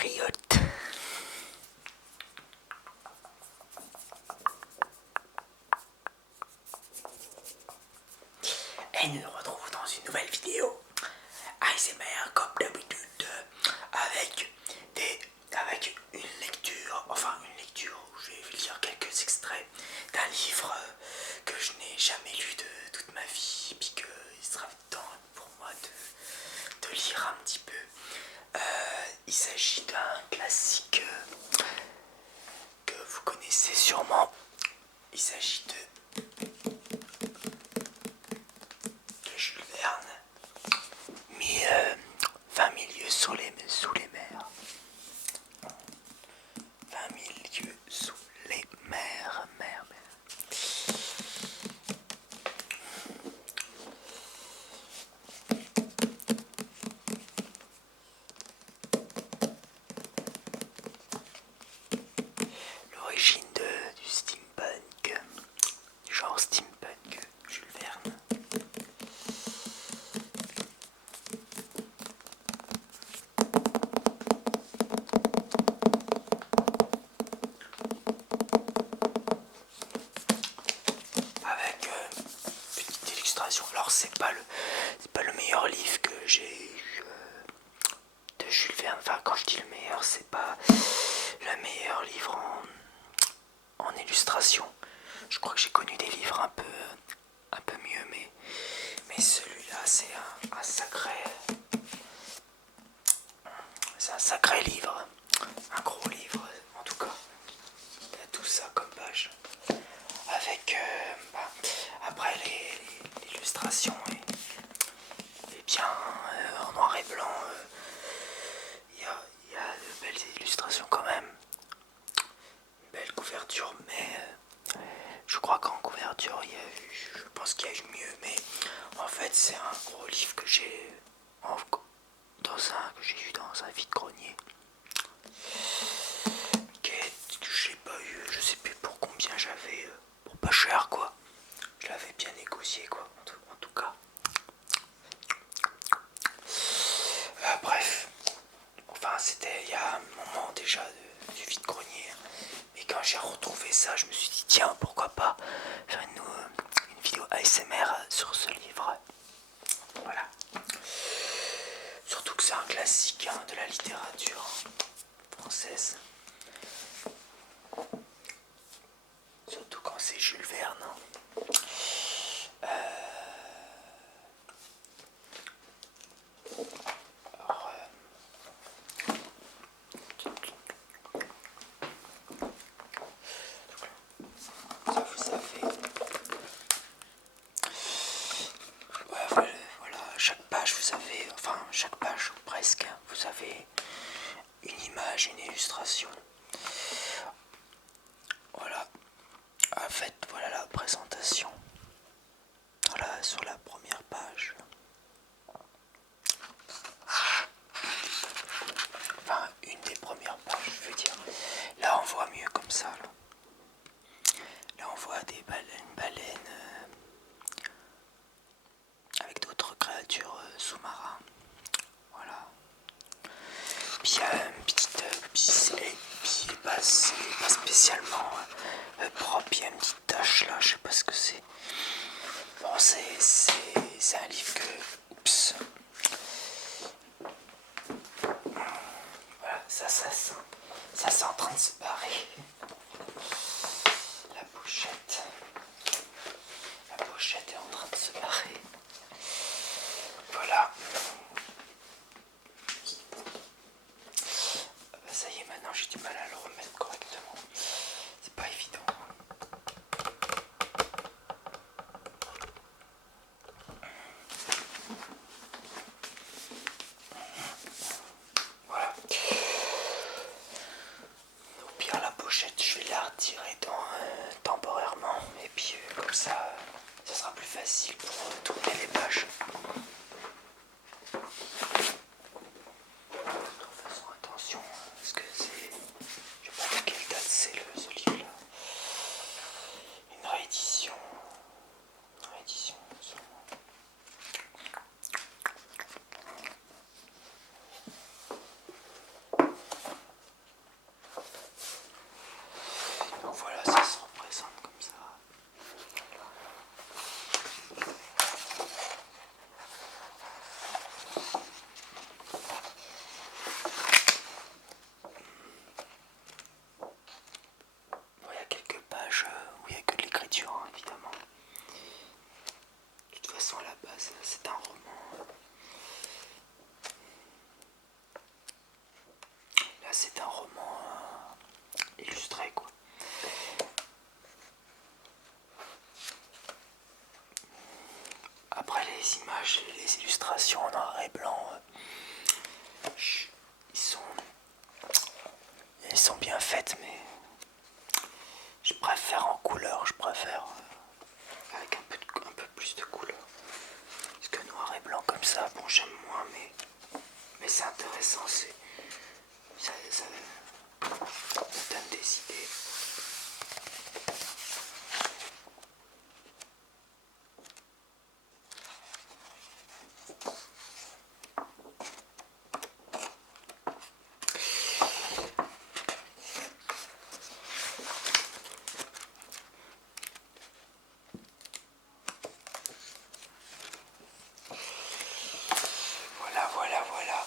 compatriotes. Et nous nous retrouvons dans une nouvelle vidéo ASMR comme d'habitude avec une lecture, où je vais lire quelques extraits d'un livre que je n'ai jamais lu de toute ma vie, et puis qu'il sera temps pour moi de lire un petit peu. Il s'agit d'un classique que vous connaissez sûrement. Il s'agit de Jules Verne, mais 20 000 lieues sous les mers. 20 000 lieues sous les mers, L'origine du steampunk, du genre steampunk, Jules Verne. Avec petite illustration. Alors c'est pas le meilleur livre que j'ai eu de Jules Verne. Enfin, quand je dis le meilleur, c'est pas le meilleur livre en illustration. Je crois que j'ai connu des livres un peu mieux, mais celui-là c'est un sacré livre, un gros livre en tout cas. Il y a tout ça comme page. Avec après l'illustration est bien en noir et blanc. Il y a de belles illustrations quand même. Une belle couverture, mais je crois qu'en couverture je pense qu'il y a eu mieux, mais en fait c'est un gros livre que j'ai eu dans un vide-grenier. Que j'ai pas eu, je sais plus pour combien j'avais, pour pas cher quoi. Je l'avais bien négocié quoi, en tout cas. Bref, enfin c'était il y a un moment déjà du vide-grenier. Mais quand j'ai retrouvé ça, je me suis dit tiens, pourquoi pas faire une vidéo ASMR sur ce livre. Voilà. Surtout que c'est un classique de la littérature française. Surtout quand c'est Jules Verne. Alors, ça vous savez. Ouais, voilà, chaque page vous avez, enfin chaque page ou presque, vous avez une image, une illustration. Voilà. En fait, voilà la présentation. Voilà, sur la première page. Enfin, une des premières pages, je veux dire. Là, on voit mieux comme ça. Là on voit une baleine avec d'autres créatures sous-marins. Voilà. Puis il y a une petite puis il est pas spécialement propre, il y a une petite tache là, je sais pas ce que c'est. Bon, c'est un livre que... Oups. Voilà, ça c'est en train de se barrer. La pochette est en train de se barrer. Voilà. Ça y est, maintenant j'ai du mal à le remettre correctement. C'est pas évident. Voilà. Au pire, la pochette, je vais la retirer temporairement. Et puis comme ça sera plus facile pour tourner les pages. Faisons attention, parce que c'est... Je sais pas de quelle date c'est ce livre-là. Une réédition. Sûrement. Là c'est un roman illustré quoi. Après les images et les illustrations en noir et blanc, ils sont bien faites, mais je préfère en couleur, je préfère avec un peu plus de couleur. Parce que noir et blanc comme ça, bon j'aime moins, mais c'est intéressant, ça donne des idées. Voilà.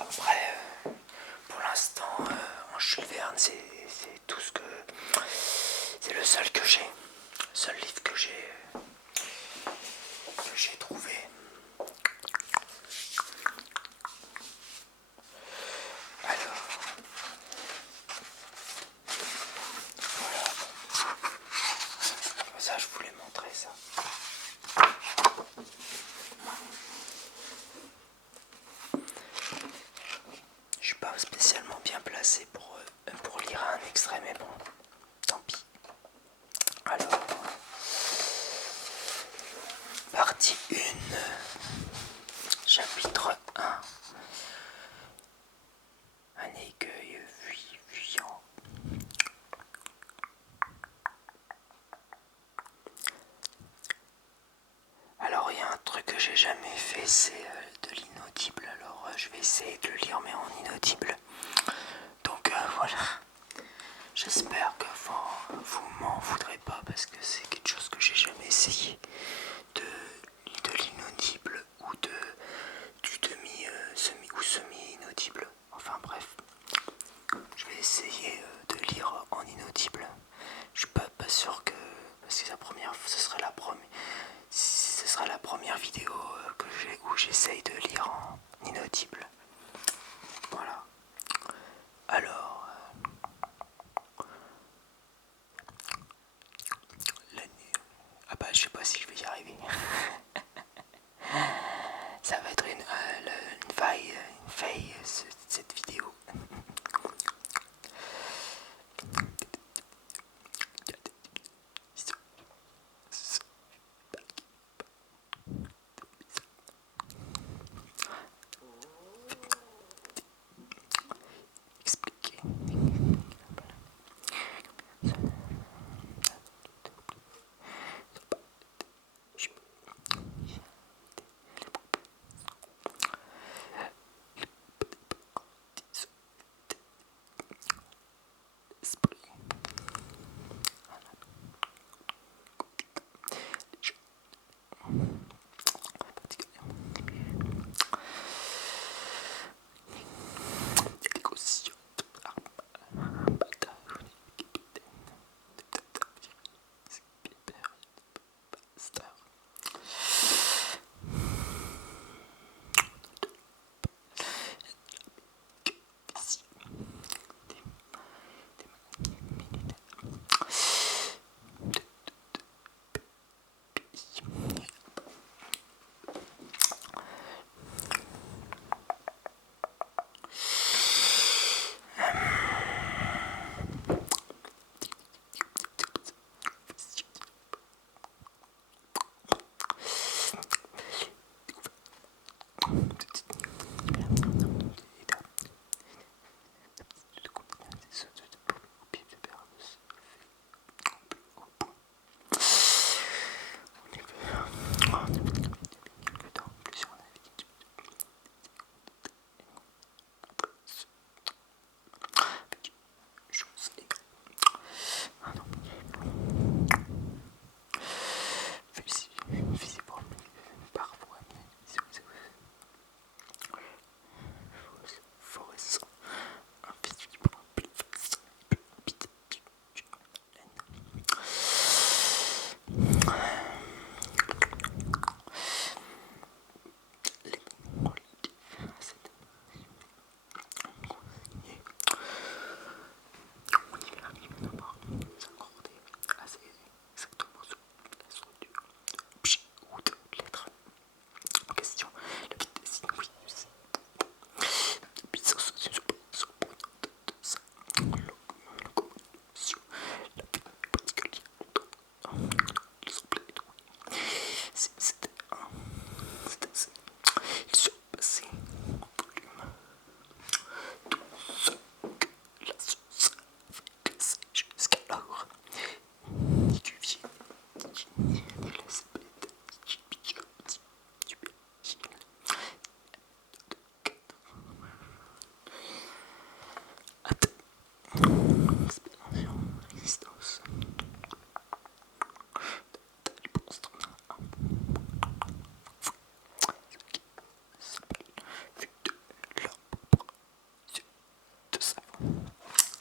Après, pour l'instant, en Jules Verne, c'est tout ce que. C'est le seul que j'ai. Le seul livre que j'ai trouvé. Alors, voilà. Ça, je voulais montrer ça. Je suis pas spécialement bien placé pour lire un extrait, mais bon, tant pis. Alors, partie 1, chapitre 1. Un écueil fuyant. Alors, il y a un truc que j'ai jamais fait, c'est de l'inaudible. Alors, je vais essayer de le lire, mais en inaudible. Donc, voilà. J'espère que vous m'en voudrez pas, parce que c'est quelque chose que j'ai jamais essayé. De l'inaudible ou du semi ou semi-inaudible. Enfin, bref. Je vais essayer de lire en inaudible. Je suis pas sûr que. Parce que ce sera la première vidéo où j'essaye de lire en inaudible. Voilà. Alors. L'année. Ah bah je sais pas si je vais y arriver. Ça va être une faille cette vidéo.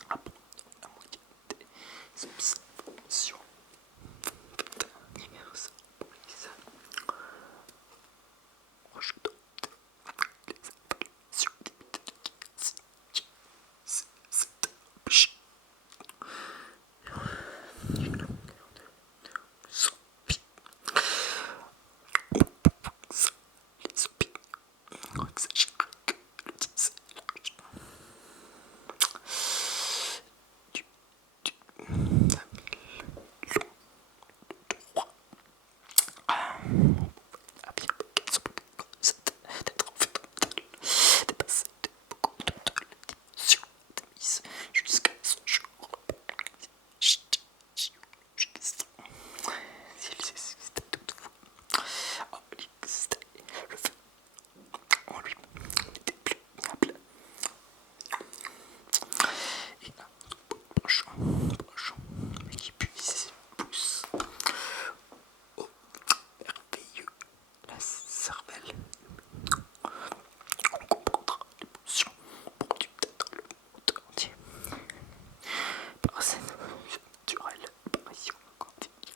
apprendre la moitié des observations diverses pour les rejetant les apparitions c'est obligé. Une longueur de 100 pieds. Ça, les opinions exagèrent que le disait large. Du 2000 long de droit. À bien qu'elle soit d'être fondamentale, dépassée de beaucoup de la dimension admise jusqu'à ce jour. S'il existait toutefois, il existait le feu en lui n'était plus minable. Et un penchant, mais qui pousse au merveilleux la cervelle. On comprendra l'émotion produite dans le monde entier par cette naturelle apparition quantique.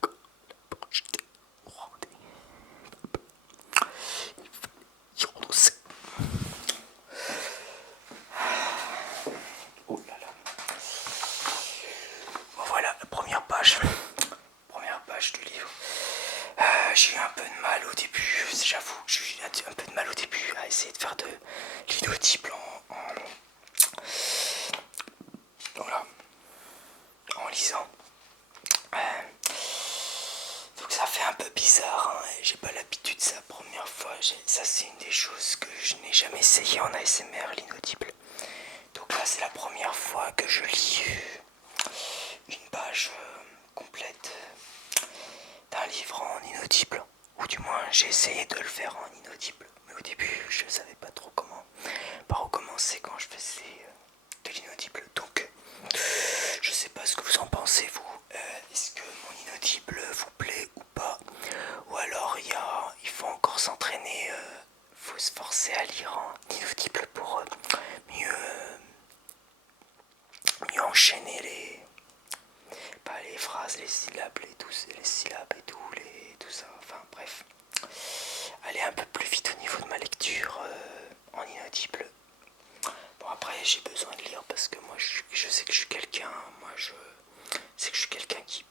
Quand la projetée au rendez, il fallait y renoncer. Oh là là. Bon, voilà la première page. Première page du livre. J'ai eu un peu de mal au début, j'avoue, j'ai eu un peu de mal au début à essayer de faire de l'inaudible voilà, en lisant. Donc ça fait un peu bizarre, hein, j'ai pas l'habitude, c'est la première fois. Ça c'est une des choses que je n'ai jamais essayé en ASMR, l'inaudible. Donc là c'est la première fois que je lis une page complète d'un livre en inaudible, ou du moins j'ai essayé de le faire en inaudible, mais au début je ne savais pas trop par où commencer quand je faisais de l'inaudible. Donc je sais pas ce que vous en pensez vous. Est-ce que mon inaudible vous plaît ou pas, ou alors il faut encore s'entraîner, faut se forcer à lire en inaudible pour mieux enchaîner les phrases, les syllabes, les syllabes et tout ça, enfin bref. Aller un peu plus vite au niveau de ma lecture en inaudible. Bon après j'ai besoin de lire parce que moi je sais que je suis quelqu'un, sais que je suis quelqu'un qui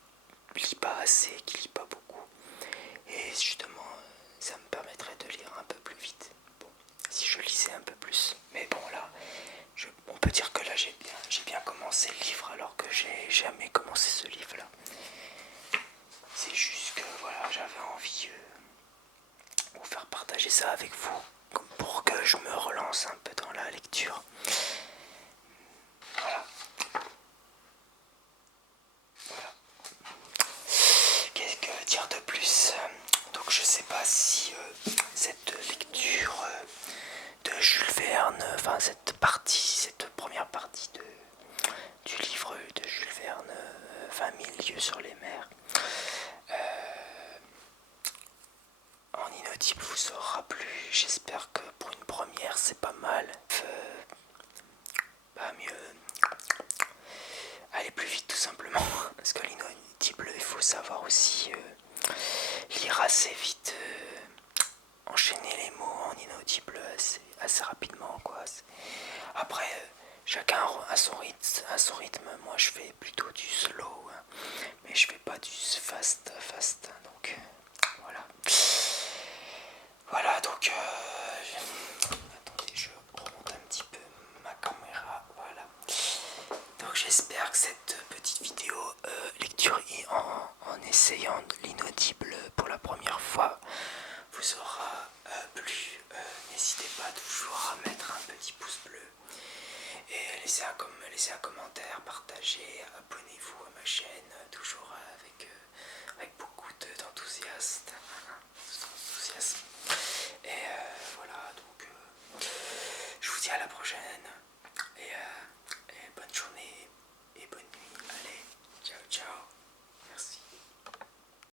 lit pas assez, qui lit pas beaucoup. Et justement ça me permettrait de lire un peu plus vite. Bon, si je lisais un peu plus. Mais bon là, on peut dire que là j'ai bien commencé le livre alors que j'ai jamais commencé ce livre là. C'est juste que voilà, j'avais envie de vous faire partager ça avec vous pour que je me relance un peu dans la lecture. Voilà. Qu'est-ce que dire de plus? Donc je sais pas si cette lecture de Jules Verne, enfin cette première partie du livre de Jules Verne, 20 000 lieues sur les mers, en inaudible vous aura plu. J'espère que pour une première c'est pas mal. Pas mieux aller plus vite tout simplement, parce que l'inaudible il faut savoir aussi lire assez vite, enchaîner les mots en inaudible assez rapidement quoi. Après chacun a son rythme, moi je fais plutôt du slow, hein, mais je fais pas du fast, donc voilà donc attendez, je remonte un petit peu ma caméra, voilà. Donc j'espère que cette petite vidéo lecture en essayant l'inaudible pour la première fois vous aura plu. N'hésitez pas toujours à mettre un petit pouce bleu et laissez un commentaire, partagez, abonnez-vous à ma chaîne, toujours avec beaucoup d'enthousiasme. Et voilà, donc je vous dis à la prochaine.